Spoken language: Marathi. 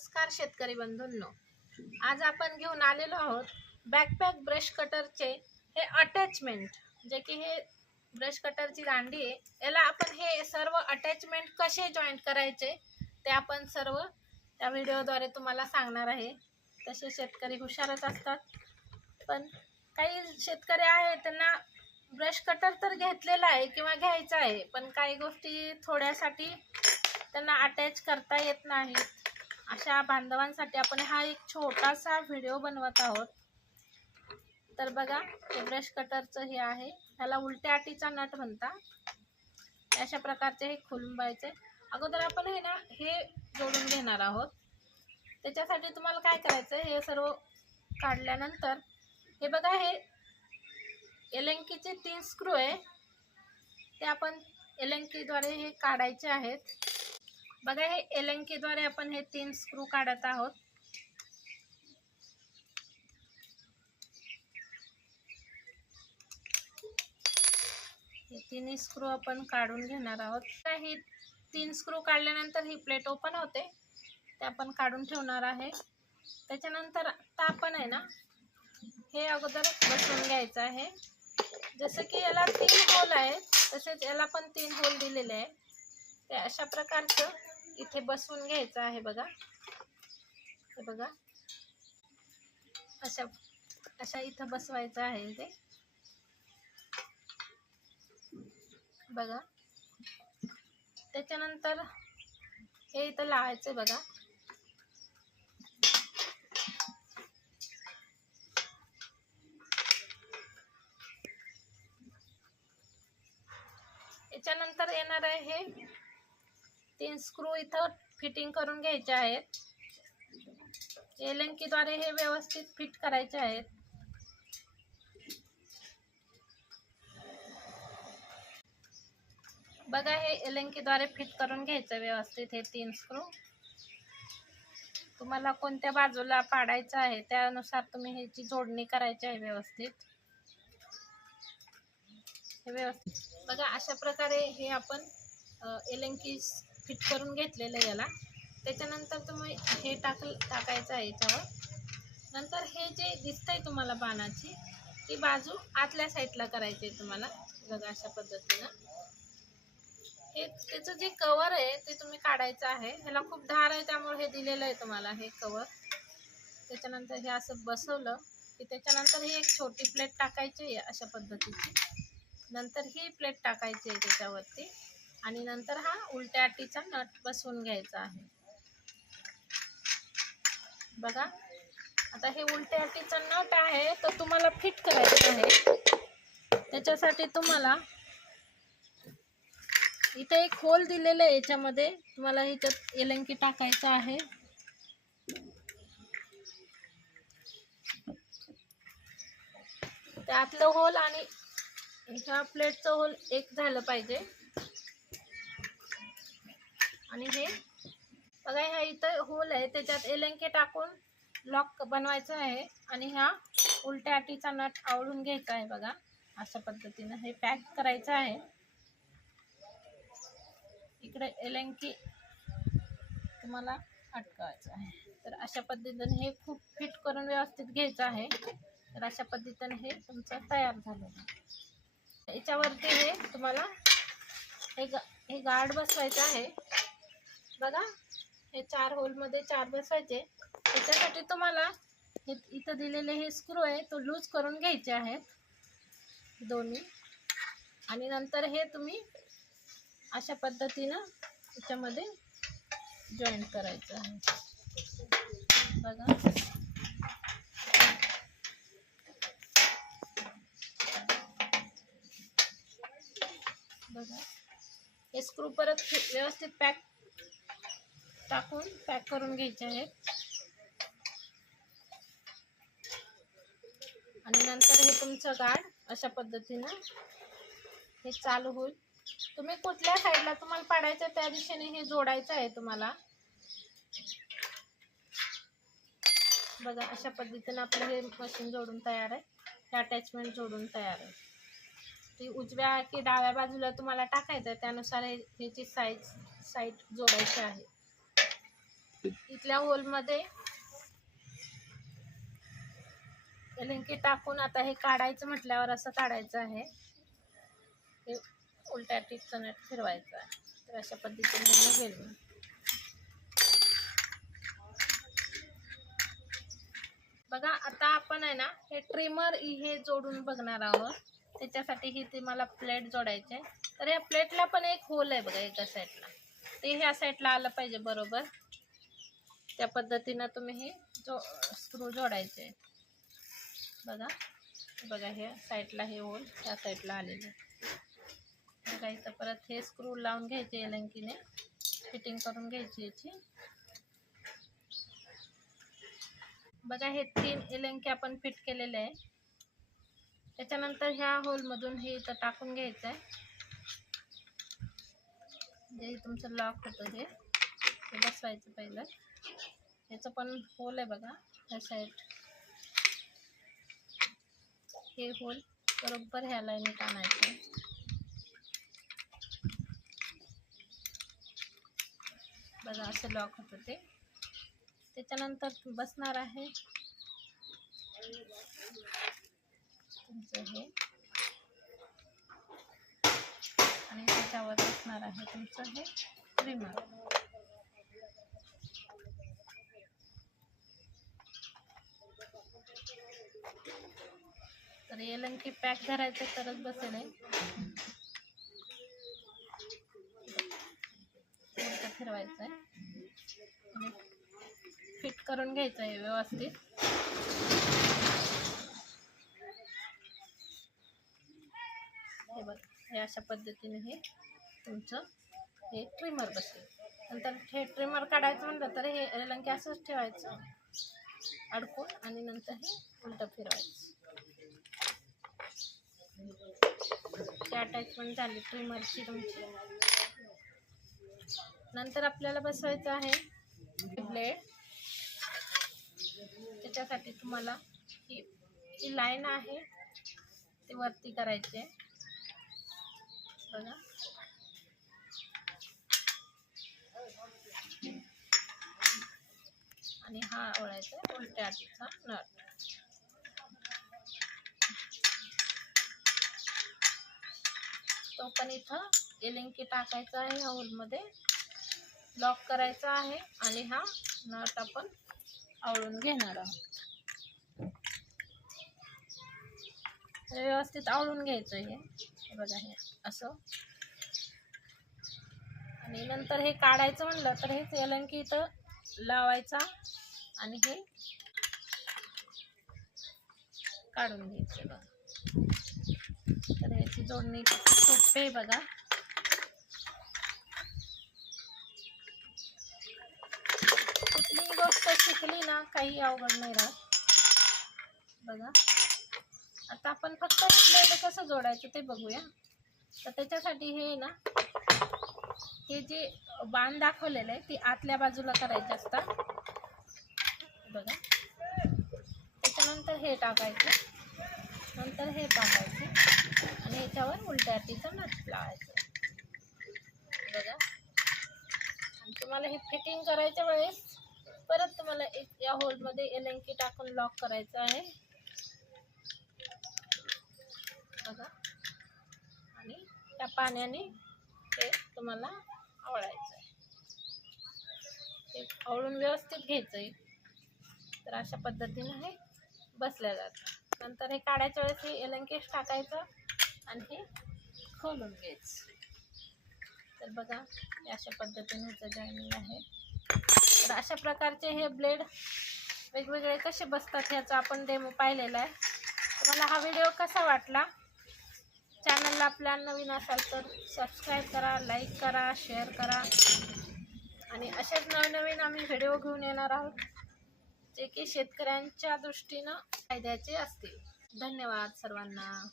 नमस्कार शेतकरी बंधूंनो. आज आपण घेऊन आलेलो आहोत बॅकपॅक ब्रश कटरचे हे अटॅचमेंट जे की हे ब्रश कटरची दांडी आहे. याला आपण हे सर्व अटॅचमेंट कसे जॉईंट करायचे ते आपण सर्व त्या व्हिडिओद्वारे तुम्हाला सांगणार आहे. तसे शेतकरी हुशारच असतात. पण काही शेतकरी आहे त्यांना ब्रश कटर तर घेतलेला आहे किंवा घ्यायचा आहे पण काही गोष्टी थोड्यासाठी त्यांना अटॅच करता येत नाहीत. अशा बांधवांसाठी आपण हा एक छोटासा व्हिडिओ बनवत आहोत. तर बघा हे ब्रश कटरचं हे आहे. ह्याला उलट्या अटीचा नट म्हणता अशा प्रकारचे हे खुलंबायचे अगोदर आपण हे ना हे जोडून घेणार आहोत. त्याच्यासाठी तुम्हाला काय करायचं हे सर्व काढल्यानंतर हे बघा हे एलेंकीचे तीन स्क्रू आहे. ते आपण एलेंकीद्वारे हे काढायचे आहेत. बघा हे एलंकीद्वारे आपण हे तीन स्क्रू काढत आहोत. हे तिन्ही स्क्रू आपण काढून घेणार आहोत. तर ही तीन स्क्रू काढल्यानंतर ही प्लेट ओपन होते. ते आपण काढून ठेवणार आहे. त्याच्यानंतर तापण आहे ना हे अगोदर बसवून घ्यायचं आहे. जसं की याला तीन होल आहे तसेच याला पण तीन होल दिलेले आहे ते अशा प्रकारचं इथे बसवून घ्यायचं आहे बघा. हे बघा. अशा अशा इथं बसवायचं आहे ते. बघा. त्याच्यानंतर हे इथं लावायचं बघा. याच्यानंतर येणार आहे हे तीन स्क्रू इथं फिटिंग करून घ्यायचे आहेत. एलंकीद्वारे हे व्यवस्थित फिट करायचे आहेत. बघा हे एलंकीद्वारे फिट करून घ्यायचं व्यवस्थित हे तीन स्क्रू तुम्हाला कोणत्या बाजूला पाडायचं आहे त्यानुसार तुम्ही ह्याची जोडणी करायची आहे व्यवस्थित. हे व्यवस्थित. बघा अशा प्रकारे हे आपण एलंकी फिट करून घेतलेलं आहे याला. त्याच्यानंतर तुम्ही हे टाक टाकायचं आहे याच्यावर. नंतर हे जे दिसतंय तुम्हाला पानाची ती बाजू आतल्या साईडला करायची आहे तुम्हाला. बघा अशा पद्धतीनं. हे त्याचं जे कवर आहे ते तुम्ही काढायचं आहे. ह्याला खूप धार आहे त्यामुळे हे दिलेलं आहे तुम्हाला हे कवर. त्याच्यानंतर हे असं बसवलं की त्याच्यानंतर ही एक छोटी प्लेट टाकायची आहे अशा पद्धतीची. नंतर ही प्लेट टाकायची आहे त्याच्यावरती. आणि नंतर हा उलट्या अटीचा नट बसवून घ्यायचा आहे. बघा आता हे उलट्या अटीचा नट आहे तो तुम्हाला फिट करायचा आहे. त्याच्यासाठी तुम्हाला इथे एक होल दिलेलं आहे याच्यामध्ये. तुम्हाला ह्याच्यात एलंकी टाकायचं आहे. त्यातलं होल आणि ह्या प्लेटचं होल एक झालं पाहिजे. आणि हे बघा ह्या इथं होल आहे. त्याच्यात एलंके टाकून लॉक बनवायचं आहे. आणि ह्या उलट्या अटीचा नट आवळून घ्यायचा आहे बघा. अशा पद्धतीनं हे पॅक करायचं आहे. इकडे एलंकी तुम्हाला अटकवायचं आहे. तर अशा पद्धतीने हे खूप फिट करून व्यवस्थित घ्यायचं आहे. तर अशा पद्धतीने हे तुमचं तयार झालं. याच्यावरती हे तुम्हाला हे गा हे गार्ड बसवायचं आहे. बघा हे चार होलमध्ये चार बसवायचे त्याच्यासाठी तुम्हाला हे इथं दिलेले हे स्क्रू आहे तो लूज करून घ्यायचे आहेत. दोन्ही. आणि नंतर हे तुम्ही अशा पद्धतीनं त्याच्यामध्ये जॉईन करायचं आहे. बघा. बघा. हे स्क्रू परत व्यवस्थित पॅक टाकून पॅक करून घ्यायचे आहेत. आणि नंतर हे तुमचं गाड अशा पद्धतीनं हे चालू होईल. तुम्ही कुठल्या साईडला तुम्हाला पाडायचं त्या दिशेने हे जोडायचं आहे तुम्हाला. बघा अशा पद्धतीनं आपलं हे मशीन जोडून तयार आहे. हे अटॅचमेंट जोडून तयार आहे. ती उजव्या की डाव्या बाजूला तुम्हाला टाकायचं आहे त्यानुसार हे ह्याची साईज साईट जोडायची आहे. इथल्या होलमध्ये एलिंकी टाकून आता हे काढायचं म्हटल्यावर असं काढायचं आहे. हे उलट्या टिपचं नट फिरवायचं आहे. तर अशा पद्धतीने निघेल बघा आता आपण आहे ना हे ट्रिमर हे जोडून बघणार आहोत. त्याच्यासाठी ही ते मला प्लेट जोडायचे आहे. तर या प्लेटला पण एक होल आहे बघा एका साईडला ते ह्या साईडला आलं पाहिजे बरोबर. त्या पद्धतीनं तुम्ही हे जो स्क्रू जोडायचे. बघा. बघा हे साईडला हे होल त्या साईडला आलेलं आहे. बघा इथं परत हे स्क्रू लावून घ्यायचे एलंकीने. फिटिंग करून घ्यायची याची. बघा हे तीन एलंकी आपण फिट केलेले आहे. त्याच्यानंतर ह्या होलमधून हे इथं टाकून घ्यायचं आहे. जे तुमचं लॉक होतं हे ते बसवायचं पहिलं. याचं पण होल आहे बघा ह्या साईड हे होल बरोबर ह्या लाईनीत आणायचं. बघा असं लॉक होतं ते. त्याच्यानंतर बसणार आहे. तुमचं हे. आणि त्याच्यावर बसणार आहे तुमचं हे. ट्रिमर तर एलंकी पॅक करायचं तरच बसेल आहे फिरवायचं आहे. फिट करून घ्यायचं आहे व्यवस्थित. हे बघ हे अशा पद्धतीने हे तुमचं हे ट्रिमर बसेल. नंतर हे ट्रिमर काढायचं म्हणलं तर हे एलंकी असंच ठेवायचं. अडकून आणि नंतर हे उलटं फिरवायचं. ती अटॅचमेंट झाली ट्रिमरची तुमची. नंतर आपल्याला बसवायचं आहे ब्लेड त्याच्यासाठी तुम्हाला ही ही लाईन आहे ती वरती करायची आहे. बघा. आणि हा ओळायचा आहे उलट्या आधीचा नट. तो पण इथं एलिंकी टाकायचा आहे ह्या होलमध्ये. लॉक करायचा आहे आणि हा नट आपण आवळून घेणार आहोत. व्यवस्थित आवळून घ्यायचं हे हे. बघा हे असं. आणि नंतर हे काढायचं म्हणलं तर हेच एलंकी इथं लावायचा. आणि हे काढून घ्यायचं बघा. तर ह्याची जोडणी सोपे आहे बघा. कुठलीही गोष्ट शिकली ना काही अवघड नाही राहत. बघा. आता आपण फक्त प्लेट कसं जोडायचं ते बघूया. तर त्याच्यासाठी हे ना हे जे बाण दाखवलेलं आहे ते आतल्या बाजूला करायचे असतात बघा. त्याच्यानंतर हे टाकायचं. नंतर हे टाकायचे आणि ह्याच्यावर उलट्या तिचं नट लावायचं. बघा. आणि तुम्हाला हे फिटिंग करायच्या वेळेस परत तुम्हाला एक या होलमध्ये एलंकी टाकून लॉक करायचं आहे. बघा. आणि त्या पाण्याने ते तुम्हाला आवळायचं आहे. ते आवळून व्यवस्थित घ्यायचं आहे. तर अशा पद्धतीने हे बसल्या जातं. नंतर हे काढायच्या वेळेस हे एलंकेश टाकायचं आणि हे खोलून घ्यायचं. तर बघा हे अशा पद्धतीने ह्याचं जॉईनिंग आहे. तर अशा प्रकारचे हे ब्लेड वेगवेगळे कसे बसतात ह्याचा आपण डेमो पाहिलेला आहे. तुम्हाला हा व्हिडिओ कसा वाटला? चॅनलला आपल्या नवीन असाल तर सबस्क्राईब करा लाईक करा शेअर करा. आणि असेच नवनवीन आम्ही व्हिडिओ घेऊन येणार आहोत. जे की शेतकऱ्यांच्या दृष्टीनं फायद्याचे असतील. धन्यवाद सर्वांना.